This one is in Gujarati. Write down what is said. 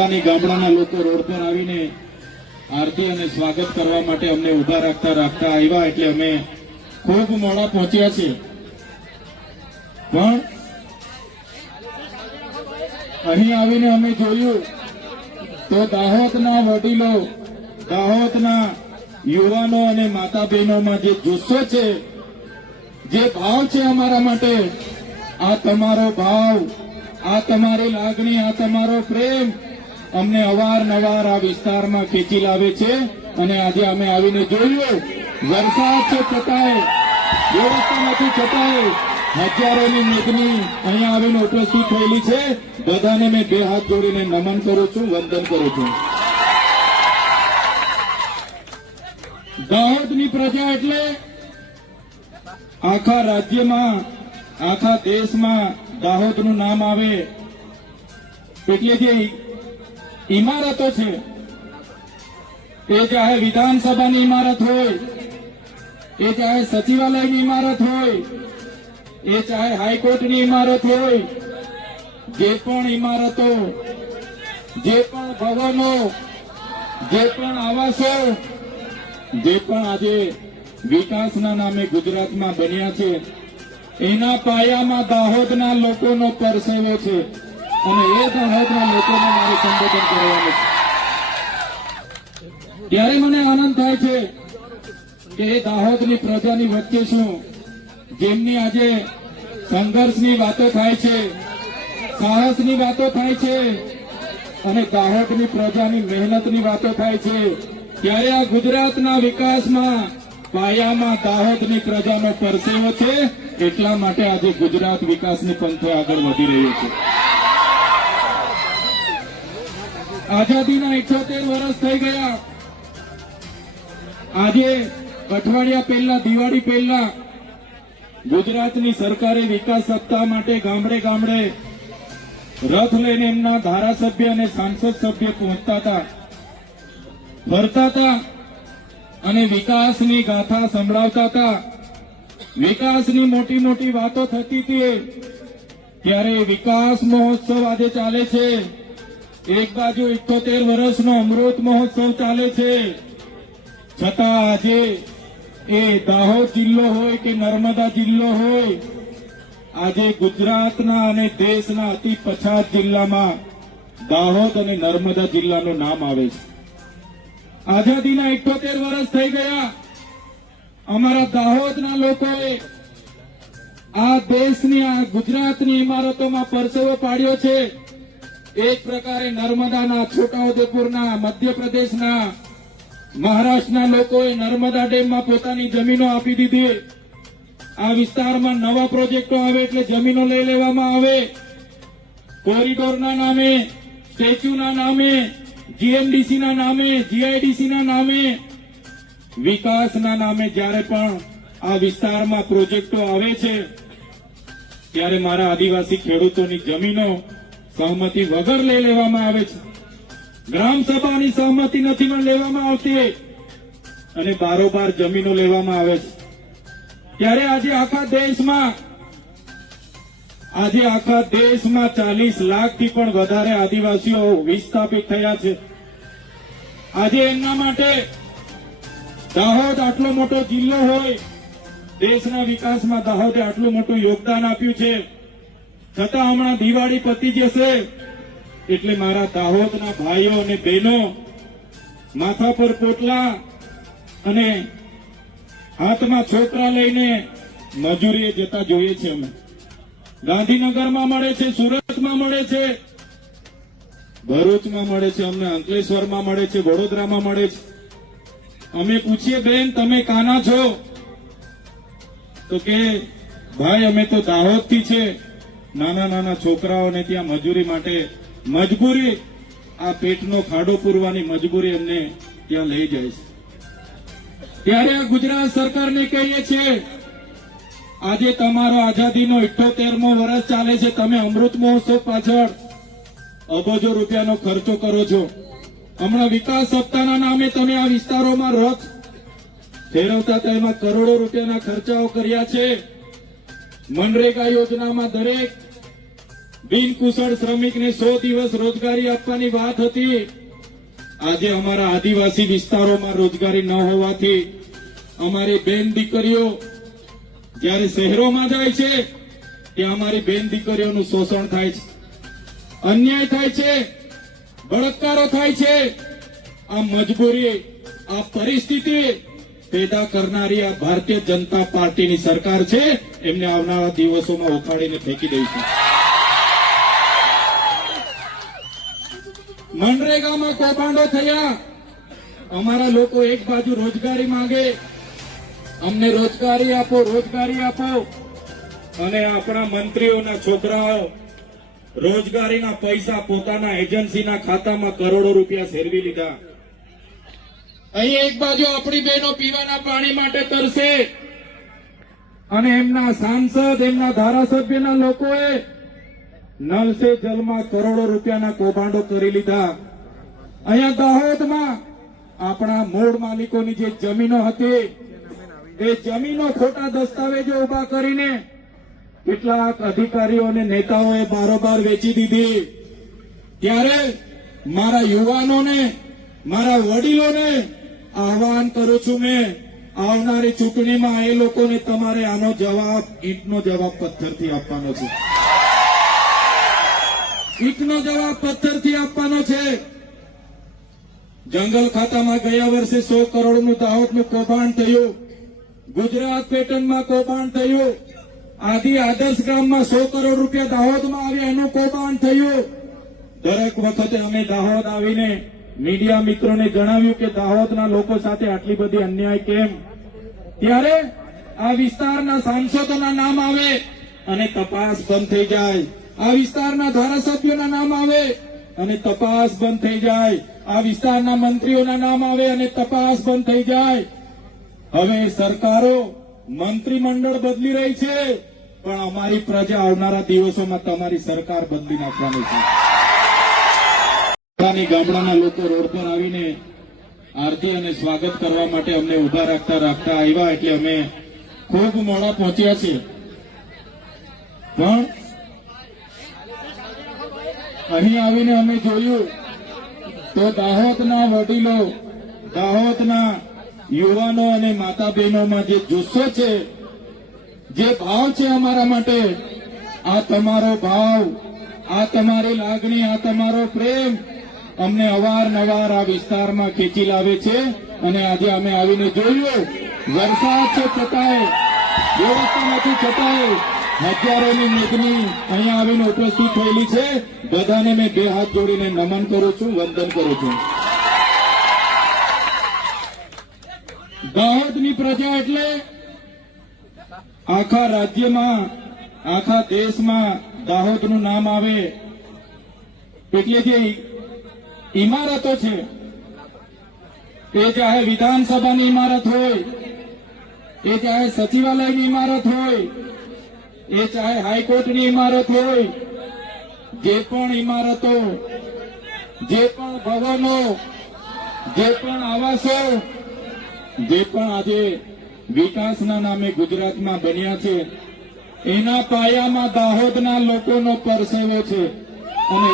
ગામડાની ગામડાના લોકો રોડ પર આવીને આરતી અને સ્વાગત કરવા માટે અમને ઉભા રાખતા આવ્યા, એટલે અમે ખૂબ મોડા પહોંચ્યા છીએ. પણ અહીં આવીને અમે જોયું તો દાહોદના વડીલો, દાહોદના યુવાનો અને માતા બહેનોમાં જે જુસ્સો છે, જે ભાવ છે અમારા માટે, આ તમારો ભાવ, આ તમારી લાગણી, આ તમારો પ્રેમ અમને અવારનવાર આ વિસ્તારમાં ખેંચી લાવે છે. અને આજે અમે આવીને જોયું, વરસાદ છે છતાંય, વ્યવસ્થા નથી છતાંય હજારોની મેદની અહીંયા આવીને ઉપસ્થિત થયેલી છે. બધાને મેં બે હાથ જોડીને નમન કરું છું, વંદન કરું છું. દાહોદની પ્રજા એટલે આખા રાજ્યમાં, આખા દેશમાં દાહોદનું નામ આવે એટલે જે ઇમારતો છે, એ ચાહે વિધાનસભાની ઇમારત હોય, એ ચાહે સચિવાલયની ઇમારત હોય, એ ચાહે હાઈકોર્ટની ઇમારત હોય, જે પણ ઇમારતો, જે પણ ભવનો, જે પણ આવાસો, જે પણ આજે વિકાસના નામે ગુજરાતમાં બન્યા છે, એના પાયામાં દાહોદના લોકોનો પરસેવો છે. અને એ દાહોદના લોકોને મારે સંબોધન કરવાનું છે. ત્યારે મને આનંદ થાય છે કે એ દાહોદની પ્રજાની વચ્ચે શું, જેમની આજે સંઘર્ષની વાતો થાય છે, સાહસની વાતો થાય છે અને દાહોદની પ્રજાની મહેનતની વાતો થાય છે, ત્યારે આ ગુજરાતના વિકાસમાં પાયામાં દાહોદની પ્રજાનો પરસેવો છે. એટલા માટે આજે ગુજરાત વિકાસની પંથે આગળ વધી રહ્યું છે. આઝાદીના 78 વર્ષ થઈ ગયા. આજે અઠવાડિયા પહેલા, દિવાળી પહેલા ગુજરાતની સરકારે વિકાસ સપ્તાહ માટે ગામડે ગામડે રથ લઈને એમના ધારાસભ્ય અને સાંસદ સભ્ય પહોંચતા હતા, ફરતા હતા અને વિકાસની ગાથા સંભળાવતા હતા. વિકાસની મોટી મોટી વાતો થતી હતી. ત્યારે વિકાસ મહોત્સવ આજે ચાલે છે. એક બાજુ 78 વર્ષનો અમૃત મહોત્સવ ચાલે છે, છતાં આજે એ દાહોદ જિલ્લો હોય કે નર્મદા જિલ્લો હોય, આજે ગુજરાતના અને દેશના અતિ પછાત જિલ્લામાં દાહોદ અને નર્મદા જિલ્લાનું નામ આવે છે. આઝાદીના 78 વર્ષ થઈ ગયા. અમારા દાહોદના લોકોએ આ દેશની, આ ગુજરાતની ઇમારતોમાં પરસેવો પાડ્યો છે. એક પ્રકારે નર્મદાના, છોટાઉદેપુરના, મધ્યપ્રદેશના, મહારાષ્ટ્રના લોકોએ નર્મદા ડેમમાં પોતાની જમીનો આપી દીધી. આ વિસ્તારમાં નવા પ્રોજેક્ટો આવે એટલે જમીનો લઈ લેવામાં આવે. કોરિડોરના નામે, સ્ટેચ્યુના નામે, જીએમડીસીના નામે, જીઆઈડીસીના નામે, વિકાસના નામે જ્યારે પણ આ વિસ્તારમાં પ્રોજેક્ટો આવે છે, ત્યારે મારા આદિવાસી ખેડૂતોની જમીનો સહમતિ વગર લઈ લેવામાં આવે છે. ગ્રામ સભાની સહમતિ નથી પણ લેવામાં આવતી અને બારોબાર જમીનો લેવામાં આવે છે. ત્યારે આજે આખા દેશમાં 40 લાખથી પણ વધારે આદિવાસીઓ વિસ્થાપિત થયા છે. આજે એમના માટે દાહોદ આટલો મોટો જિલ્લો હોય, દેશના વિકાસમાં દાહોદે આટલું મોટું યોગદાન આપ્યું છે, છતાં હમણાં દિવાળી પતી જશે એટલે મારા દાહોદના ભાઈઓ અને બહેનો માથા પર પોટલા અને હાથમાં છોકરા લઈને મજૂરીએ જતા જોઈએ છે. અમે ગાંધીનગરમાં મળે છે, સુરતમાં મળે છે, ભરૂચમાં મળે છે, અમને અંકલેશ્વરમાં મળે છે, વડોદરામાં મળે છે. અમે પૂછીએ, બેન તમે કાના છો? તો કે ભાઈ અમે તો દાહોદથી છે. નાના નાના છોકરાઓને ત્યાં મજૂરી માટે મજબૂરી, આ પેટનો ખાડો પૂરવાની મજબૂરી એમને ત્યાં લઈ જાય છે. ત્યારે આ ગુજરાત સરકારને કહીએ છીએ, આજે તમારો આઝાદીનો 78મો વર્ષ ચાલે છે. તમે અમૃત મહોત્સવ પાછળ અબજો રૂપિયાનો ખર્ચો કરો છો. હમણાં વિકાસ સપ્તાહના નામે તમે આ વિસ્તારોમાં રથ ફેરવતા હતા, એમાં કરોડો રૂપિયાના ખર્ચાઓ કર્યા છે. મનરેગા યોજનામાં દરેક બિનકુશળ શ્રમિકને 100 દિવસ રોજગારી આપવાની વાત હતી. આજે અમારા આદિવાસી વિસ્તારોમાં રોજગારી ન હોવાથી અમારી બેન દીકરીઓ જ્યારે શહેરોમાં જાય છે ત્યાં અમારી બેન દીકરીઓનું શોષણ થાય છે, અન્યાય થાય છે, બળાત્કારો થાય છે. આ મજબૂરી, આ પરિસ્થિતિ પેદા કરનારી આ ભારતીય જનતા પાર્ટીની સરકાર છે. એમને આવનારા દિવસોમાં ઉખાડીને ફેંકી દઈશું. મનરેગામાં કૌભાંડો થયા. અમારા લોકો એક બાજુ રોજગારી માંગે, અમને રોજગારી આપો, રોજગારી આપો, અને આપણા મંત્રીઓના છોકરાઓ રોજગારીના પૈસા પોતાના એજન્સીના ખાતામાં કરોડો રૂપિયા ફેરવી લીધા. અહીં એક બાજુ આપણી બહેનો પીવાના પાણી માટે તરસે અને એમના સાંસદ, એમના ધારાસભ્યના લોકોએ નલ સે જલમાં કરોડો રૂપિયાના કૌભાંડો કરી લીધા. અહીંયા દાહોદમાં આપણા મૂળ માલિકોની જે જમીનો હતી એ જમીનો ખોટા દસ્તાવેજો ઉભા કરીને કેટલાક અધિકારીઓ અને નેતાઓએ બારોબાર વેચી દીધી. ત્યારે મારા યુવાનોને, મારા વડીલોને આહવાન કરું છું, મેં આવનારી ચૂંટણીમાં એ લોકોને તમારે આનો જવાબ, ઈંટનો જવાબ પથ્થરથી આપવાનો છે. ઈંટનો જવાબ પથ્થરથી આપવાનો છે. જંગલ ખાતામાં ગયા વર્ષે 100 કરોડનું દાહોદનું કૌભાંડ થયું. ગુજરાત પેટર્નમાં કૌભાંડ થયું. આદિ આદર્શ ગ્રામમાં 100 કરોડ રૂપિયા દાહોદમાં આવ્યા, એનું કૌભાંડ થયું. દરેક વખતે અમે દાહોદ આવીને મીડિયા મિત્રોને જણાવ્યું કે દાહોદના લોકો સાથે આટલી બધી અન્યાય કેમ. ત્યારે આ વિસ્તારના સાંસદોના નામ આવે અને તપાસ બંધ થઈ જાય. આ વિસ્તારના ધારાસભ્યોના નામ આવે અને તપાસ બંધ થઈ જાય. આ વિસ્તારના મંત્રીઓના નામ આવે અને તપાસ બંધ થઈ જાય. હવે સરકારો, મંત્રીમંડળ બદલી રહી છે, પણ અમારી પ્રજા આવનારા દિવસોમાં તમારી સરકાર બદલી નાખવાની છે. ગામડાના લોકો રોડ પર આવીને આરતી અને સ્વાગત કરવા માટે અમને ઉભા રાખતા રાખતા આવ્યા, એટલે અમે ખૂબ મોડા પહોંચ્યા છીએ. પણ અહીં આવીને અમે જોયું તો દાહોદના વડીલો, દાહોદના યુવાનો અને માતા બહેનોમાં જે જુસ્સો છે, જે ભાવ છે અમારા માટે, આ તમારો ભાવ, આ તમારી લાગણી, આ તમારો પ્રેમ અમને અવારનવાર આ વિસ્તારમાં ખેંચી લાવે છે. અને આજે અમે આવીને જોયું, વરસાદ છે છતાંય, વ્યવસ્થા નથી છતાંય હજારોની મેદની અહીંયા આવીને ઉપસ્થિત થયેલી છે. બધાને મેં 2 હાથ જોડીને નમન કરું છું, વંદન કરું છું. દાહોદની પ્રજા એટલે આખા રાજ્યમાં, આખા દેશમાં દાહોદનું નામ આવે એટલે જે ઇમારતો છે, એ ચાહે વિધાનસભાની ઇમારત હોય, એ ચાહે સચિવાલયની ઇમારત હોય, એ ચાહે હાઈકોર્ટની ઇમારત હોય, જે પણ ઇમારતો, જે પણ ભવનો, જે પણ આવાસો, જે પણ આજે વિકાસના નામે ગુજરાતમાં બન્યા છે, એના પાયામાં દાહોદના લોકોનો પરસેવો છે. અને